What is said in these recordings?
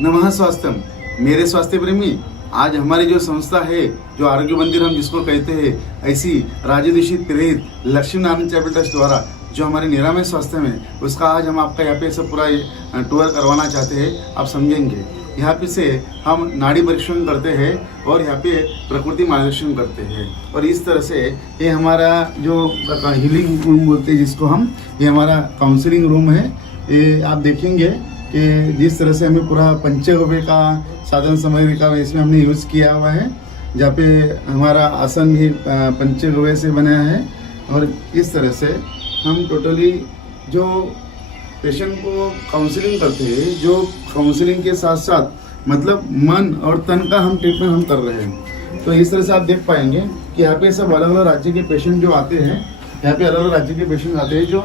नमः स्वास्थ्यम। मेरे स्वास्थ्य प्रेमी, आज हमारी जो संस्था है, जो आरोग्य मंदिर हम जिसको कहते हैं, ऐसी राजदूषित प्रेरित लक्ष्मी नारायण चैरिटेबल ट्रस्ट द्वारा जो हमारे निरामय स्वास्थ्य में, उसका आज हम आपका यहाँ पे सब पूरा टूर करवाना चाहते हैं। आप समझेंगे यहाँ पे से हम नाड़ी परीक्षण करते हैं और यहाँ पे प्रकृति मार्गदर्शन करते हैं। और इस तरह से ये हमारा जो हीलिंग रूम बोलते हैं जिसको हम, ये हमारा काउंसलिंग रूम है। ये आप देखेंगे कि जिस तरह से हमें पूरा पंचगव्य का साधन सामग्री का इसमें हमने यूज़ किया हुआ है, जहाँ पे हमारा आसन भी पंचगव्य से बना है। और इस तरह से हम टोटली जो पेशेंट को काउंसलिंग करते हैं, जो काउंसलिंग के साथ साथ मतलब मन और तन का हम ट्रीटमेंट हम कर रहे हैं। तो इस तरह से आप देख पाएंगे कि यहाँ पे सब अलग अलग राज्य के पेशेंट जो आते हैं, यहाँ पे अलग अलग राज्य के पेशेंट आते हैं, जो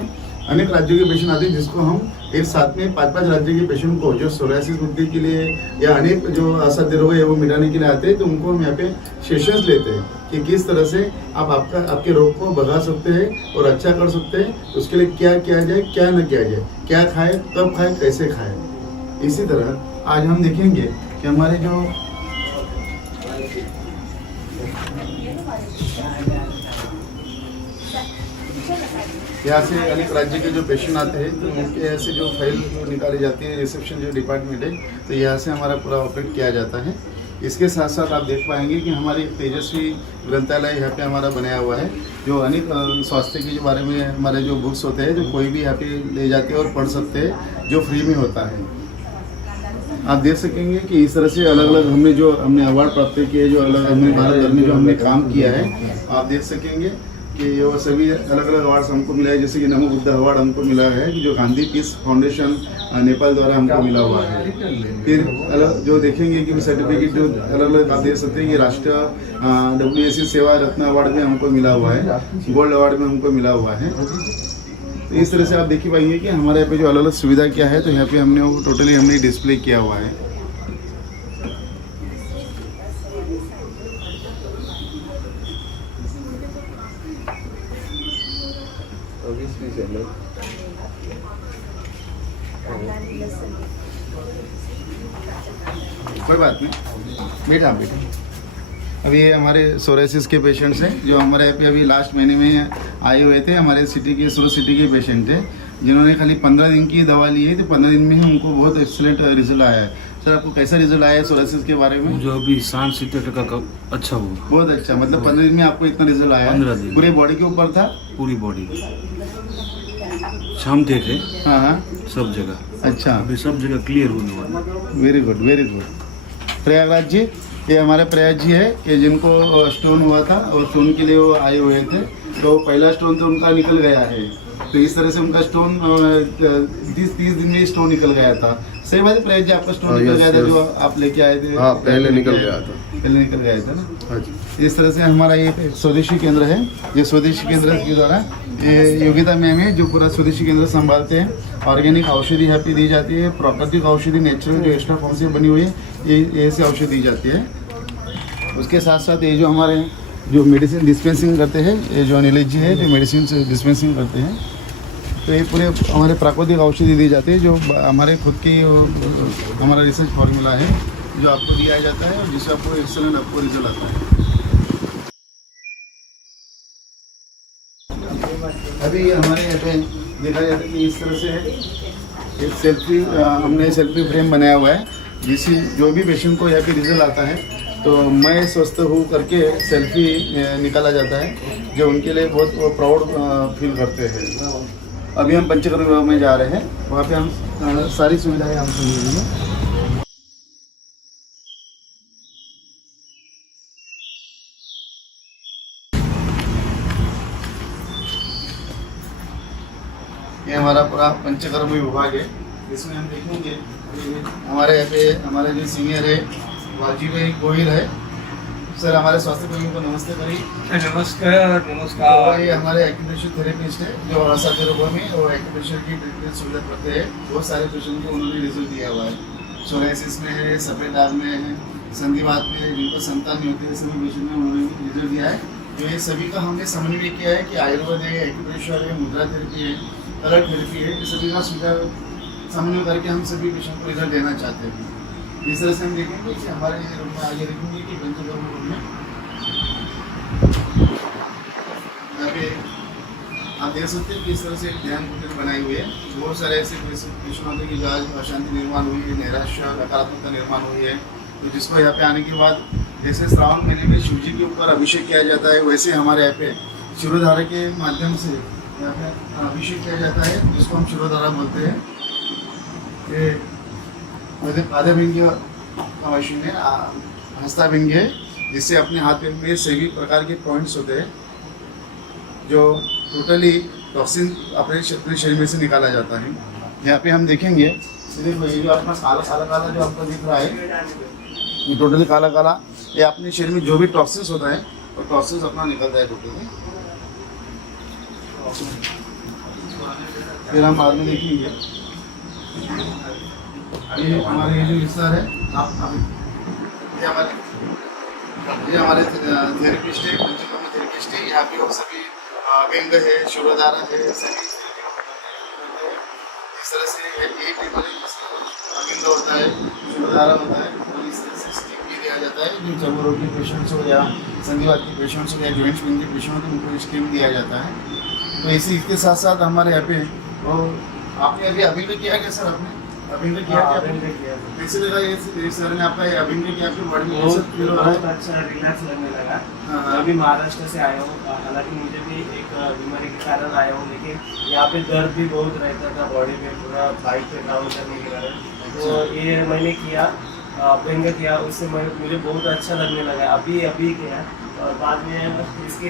अनेक राज्यों के पेशेंट आते हैं, जिसको हम एक साथ में 5-5 राज्य के पेशेंट को जो सोरायसिस मुक्ति के लिए या अनेक जो असाध्य रोग है वो मिटाने के लिए आते हैं, तो उनको हम यहाँ पे सेशंस लेते हैं कि किस तरह से आप आपके रोग को भगा सकते हैं और अच्छा कर सकते हैं। उसके लिए क्या किया जाए, क्या न किया जाए, क्या खाए, कब खाए, कैसे खाए। इसी तरह आज हम देखेंगे कि हमारे जो यहाँ से अनेक राज्य के जो पेशेंट आते हैं, तो उनके यहाँ से जो फाइल निकाली जाती है, रिसेप्शन जो डिपार्टमेंट है, तो यहाँ से हमारा पूरा ऑपरेट किया जाता है। इसके साथ साथ आप देख पाएंगे कि हमारे तेजस्वी ग्रंथालय यहाँ पे हमारा बनाया हुआ है, जो अनेक स्वास्थ्य के बारे में हमारे जो बुक्स होते हैं, जो कोई भी यहाँ पे ले जाते हैं और पढ़ सकते हैं, जो फ्री में होता है। आप देख सकेंगे कि इस तरह से अलग अलग हमने अवार्ड प्राप्त किए, जो अलग हमने भारत भर में जो हमने काम किया है, आप देख सकेंगे कि ये सभी अलग अलग अवार्ड्स हमको मिला है। जैसे कि नमो बुद्ध अवार्ड हमको मिला है, जो गांधी पीस फाउंडेशन नेपाल द्वारा हमको मिला हुआ है। फिर अलग जो देखेंगे कि सर्टिफिकेट जो अलग अलग आप देख सकते हैं कि राष्ट्रीय WSC सेवा रत्न अवार्ड में हमको मिला हुआ है, गोल्ड अवार्ड में हमको मिला हुआ है। तो इस तरह से आप देख ही पाएंगे कि हमारे यहाँ पे जो अलग अलग सुविधा क्या है, तो यहाँ पे हमने वो टोटली हमने डिस्प्ले किया हुआ है। कोई बात नहीं, बेटा बेटा। अभी ये हमारे सोरायसिस के पेशेंट्स हैं, जो हमारे यहाँ पे अभी लास्ट महीने में आए हुए थे। हमारे सूरत सिटी के पेशेंट थे, जिन्होंने खाली 15 दिन की दवा ली है, तो 15 दिन में ही उनको बहुत एक्सीलेंट रिजल्ट आया है। सर, आपको कैसा रिजल्ट आया है सोरायसिस के बारे में? जो अभी 60-70% का अच्छा हुआ। बहुत अच्छा, मतलब 15 दिन में आपको इतना रिजल्ट आया? 15 दिन पूरे बॉडी के ऊपर था? पूरी बॉडी, शाम थे। हाँ हाँ, सब जगह। अच्छा, अभी सब जगह क्लियर होने वाला। Very good very good. Prayagraj ji, ये हमारे प्रयाग जी है कि जिनको स्टोन हुआ था और स्टोन के लिए वो आए हुए थे। तो पहला स्टोन तो उनका निकल गया है, तो इस तरह से उनका स्टोन 30 दिन में स्टोन निकल गया था। सही बात है प्रयाग जी, आपका स्टोन निकल गया था जो आप लेके आए थे? हाँ, पहले निकल गया था ना। हाँ जी। इस तरह से हमारा ये स्वदेशी केंद्र है। ये स्वदेशी केंद्र के द्वारा ये योगिता मैम है जो पूरा स्वदेशी केंद्र संभालते हैं। ऑर्गेनिक औषधि यहाँ पे दी जाती है, प्राकृतिक औषधि नेचुरल जो एक्स्ट्रा फॉर्म से बनी हुई है, ये ऐसी औषधि दी जाती है। उसके साथ साथ ये जो हमारे जो मेडिसिन डिस्पेंसिंग करते हैं, ये जो नीलेश जी है जो मेडिसिन डिस्पेंसिंग करते हैं, तो ये पूरे हमारे प्राकृतिक औषधि दी जाती है, जो हमारे खुद की हमारा रिसर्च फार्मूला है, जो आपको दिया जाता है और जिससे आपको एक्सेलेंट आपको रिजल्ट आता है। अभी हमारे यहाँ पे देखा जाता है कि इस तरह से एक हमने सेल्फी फ्रेम बनाया हुआ है, जिससे जो भी पेशेंट को यहाँ पे रिजल्ट आता है, तो मैं स्वस्थ हूँ करके सेल्फी निकाला जाता है, जो उनके लिए बहुत प्राउड फील करते हैं। अभी हम पंचकर्म विभाग में जा रहे हैं, वहाँ पे हम सारी सुविधाएं हमको मिलेंगी। ये हमारा पूरा पंचकर्म विभाग है, इसमें हम देखेंगे हमारे यहाँ पे हमारे जो सीनियर है वाजी भाई गोहिल है। सर, हमारे स्वास्थ्य कर्मियों को नमस्ते करिए। नमस्कार नमस्कार। ये हमारे एक्यूप्रेशर थेरेपिस्ट है, जो असाध्य रोगों में और एक्यूप्रेशर की ट्रीटमेंट सुविधा करते हैं। बहुत सारे पेशेंट को उन्होंने रिजल्ट दिया हुआ है। सोरायसिस में है, सफ़ेद दाग में है, संधिवात में है, जिनको संतान नहीं होती है, सभी पेशेंट में उन्होंने रिजल्ट दिया है। जो ये सभी का हमने समन्वय किया है कि आयुर्वेद है, एक्यूप्रेशर है, मुद्रा थेरेपी है, कलर थेरेपी है, ये सभी का सुविधा समन्वय करके हम सभी पेशेंट को रिजल्ट देना चाहते हैं। इस तरह से हम देखेंगे कि हमारे रूम में आगे देखेंगे कि वेंटिलेटर रूम में यहाँ पे आप देख सकते हैं कि इस तरह से एक ध्यान कुटीर बनाई हुई है। बहुत सारे ऐसे पेशेंट होते हैं कि जो आज अशांति निर्माण हुई है, नैराश्य नकारात्मकता निर्माण हुई है, तो जिसको यहाँ पे आने के बाद जैसे श्रावण महीने में शिव जी के ऊपर अभिषेक किया जाता है, वैसे हमारे यहाँ पे शिरोधारा के माध्यम से यहाँ पे अभिषेक किया जाता है, जिसको हम शिरोधारा बोलते हैं। ये पादभिंग का मशीन है, हस्ताभिंग है, जिससे अपने हाथ में सभी प्रकार के पॉइंट्स होते हैं जो टोटली टॉक्सिन अपने शरीर में से निकाला जाता है। यहाँ पे हम देखेंगे ये जो अपना काला काला जो आपको दिख रहा है, ये टोटली काला काला, ये अपने शरीर में जो भी टॉक्सिन्स होता है वो टॉक्सिन्स अपना निकलता है टोटली। फिर हम बाद में देखेंगे ये हमारे ये जो विस्तार है, ये हमारे थेरेपिस्ट है, थेरेपिस्ट है। यहाँ पे वो सभी अभिंग है, शिरोधारा है, सभी इस तरह से एक अभिंग होता है, शिरोधारा होता है, और इस तरह से स्टीम भी दिया जाता है। जो चर्म रोग के पेशेंट्स हो या संधिवात के पेशेंट्स हो या जॉइंट्स पेन के पेशेंट हो, उनको स्टीम दिया जाता है। तो इसी इसके साथ साथ हमारे यहाँ पे वो आपने अभी अभिंग किया क्या सर? आपने अभिंग किया क्या? कैसे लगा ये सर ने आपका अभिंग किया? आपकी बॉडी में कैसे फील हो रहा है? बहुत अच्छा रिलैक्स लगने लगा। मैं अभी महाराष्ट्र से आया हूँ, हालांकि मुझे भी एक बीमारी के कारण आया हूँ, लेकिन यहाँ पे दर्द भी बहुत रहता था बॉडी में, पूरा बाइक पे ट्रैवल करने के कारण। तो ये मैंने किया, अभिंग किया, उससे मुझे बहुत अच्छा लगने लगा। अभी किया और बाद में इसके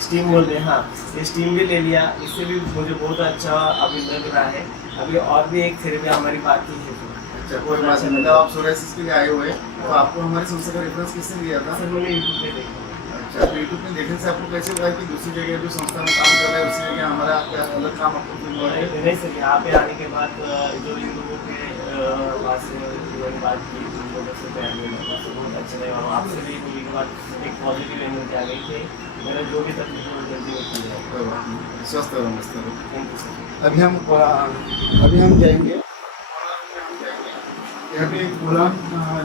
स्टीम बोलते हैं, हाँ, ये स्टीम भी ले लिया, इससे भी मुझे बहुत अच्छा अभी लग रहा है। अभी और भी एक थेरेपी हमारी बाकी है। अच्छा, कोई बात नहीं। मतलब आप सोराइसिस के लिए आए हुए, तो आपको हमारी संस्था का रेफरेंस किसने दिया था? सर मैंने यूट्यूब पे देखा। अच्छा, तो यूट्यूब पे देखने से आपको कैसे लगा कि दूसरी जगह जो संस्था में काम कर रहा है उसी जगह हमारा अलग काम आपको क्यों हुआ है? नहीं सर, यहाँ पे आने के बाद जो इन लोगों के पास मैंने बात की, उन लोगों से प्यार मिला, तो बहुत अच्छा लगा। और आपसे भी मिलने के बाद एक पॉजिटिव एनर्जी आ गई थी। मेरा जो भी तकलीफ है वो जल्दी होती है। कोई बात नहीं, स्वस्थ रहो, मस्त रहो। Thank you sir. अभी हम जाएंगे यहाँ पे कोलान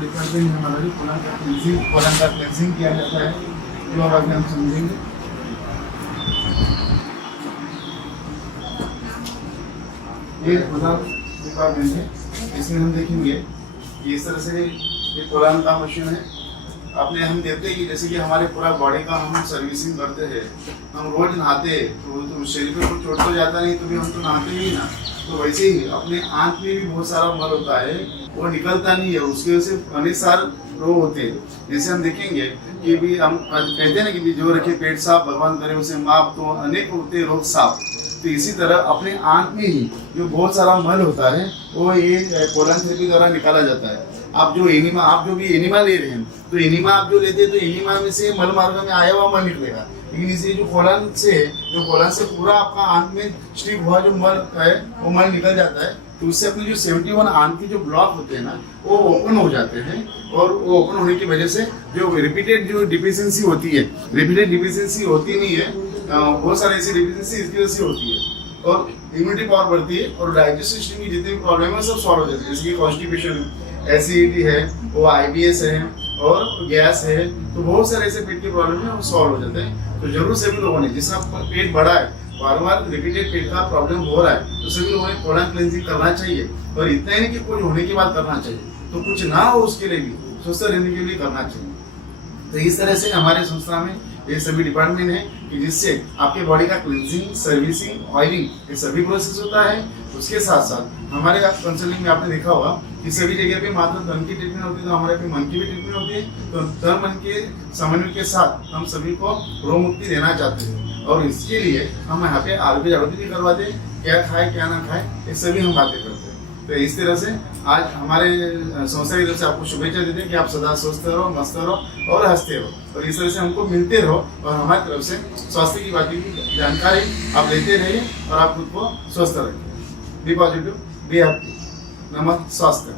डिपार्टमेंट है हमारा, जो कोलान का क्लेंजिंग किया जाता है, जो अब अभी हम समझेंगे। ये कोलान डिपार्टमेंट है, इसमें हम देखेंगे कि इस तरह से ये कोलान का मशीन है। अपने हम देखते हैं कि जैसे कि हमारे पूरा बॉडी का हम सर्विसिंग करते हैं, हम रोज नहाते हैं, तो शरीर पे कुछ चोट तो जाता नहीं, तो भी हम तो नहाते ही ना। तो वैसे ही अपने आँख में भी बहुत सारा मल होता है, वो निकलता नहीं है, उसकी वजह से अनेक सारे रोग होते हैं। जैसे हम देखेंगे कि भी हम कहते हैं ना कि जो रखे पेट साफ भगवान करे उसे माप, तो अनेक होते हैं रोग साफ। तो इसी तरह अपने आँख में ही जो बहुत सारा मल होता है वो ये कोलन थेरेपी द्वारा निकाला जाता है। आप जो भी एनिमा ले रहे हैं, तो एनिमा आप जो लेते हैं तो एनिमा में से मल मार्ग में आया हुआ मल निकलेगा, लेकिन इसे जो कोलन से पूरा आपका आंत में स्टिक हुआ जो मल है वो मल निकल जाता है। तो उससे अपनी जो 71 आंत के जो ब्लॉक होते हैं ना, वो ओपन हो जाते हैं, और वो ओपन होने की वजह से जो रिपीटेड जो डिफिशियंसी होती है, रिपीटेड डिफिशियंसी होती नहीं है, बहुत सारी ऐसी डिफिशियंसी इसकी वजह से होती है, और इम्यूनिटी पावर बढ़ती है, और डाइजेस्टिव सिस्टम की जितनी भी प्रॉब्लम है सब सॉल्व हो जाती है। जैसे कि कॉन्स्टिपेशन, एसिडिटी है, वो IBS है, और गैस है, तो बहुत सारे ऐसे पेट के प्रॉब्लम है वो सॉल्व हो जाते हैं। तो जरूर सभी लोगों ने, जिसका पेट बड़ा है, बार बार रिपीटेड पेट का प्रॉब्लम हो रहा है, तो सभी लोगों ने कोलन क्लेंजिंग करना चाहिए। और इतना ही नहीं कि कुछ होने के बाद करना चाहिए, तो कुछ ना हो उसके लिए भी स्वस्थ रहने के लिए करना चाहिए। तो इस तरह से हमारे संस्था में ये सभी डिपार्टमेंट है कि जिससे आपके बॉडी का क्लींजिंग, सर्विसिंग, ऑयलिंग, ये सभी प्रोसेस होता है। उसके साथ साथ हमारे काउंसलिंग में आपने देखा होगा कि सभी जगह पे मात्र तन की ट्रीटमेंट होती है, तो हमारे पे मन की भी ट्रीटमेंट होती है। तो तन मन के समन्वय के साथ हम सभी को रोग मुक्ति देना चाहते हैं, और इसके लिए हम यहाँ पे आरोग्य जागृति भी करवाते हैं, क्या खाए क्या ना खाए ये सभी हम बातें करते हैं। तो इस तरह से आज हमारे संस्था की तरफ से आपको शुभेच्छा देते हैं कि आप सदा स्वस्थ रहो, मस्त रहो और हंसते रहो, और इस तरह से हमको मिलते रहो, और हमारी तरफ से स्वास्थ्य की बातें की जानकारी आप लेते रहिए, और आप खुद को स्वस्थ रखिए। Be positive, be happy. नमस्ते, स्वास्थ्य।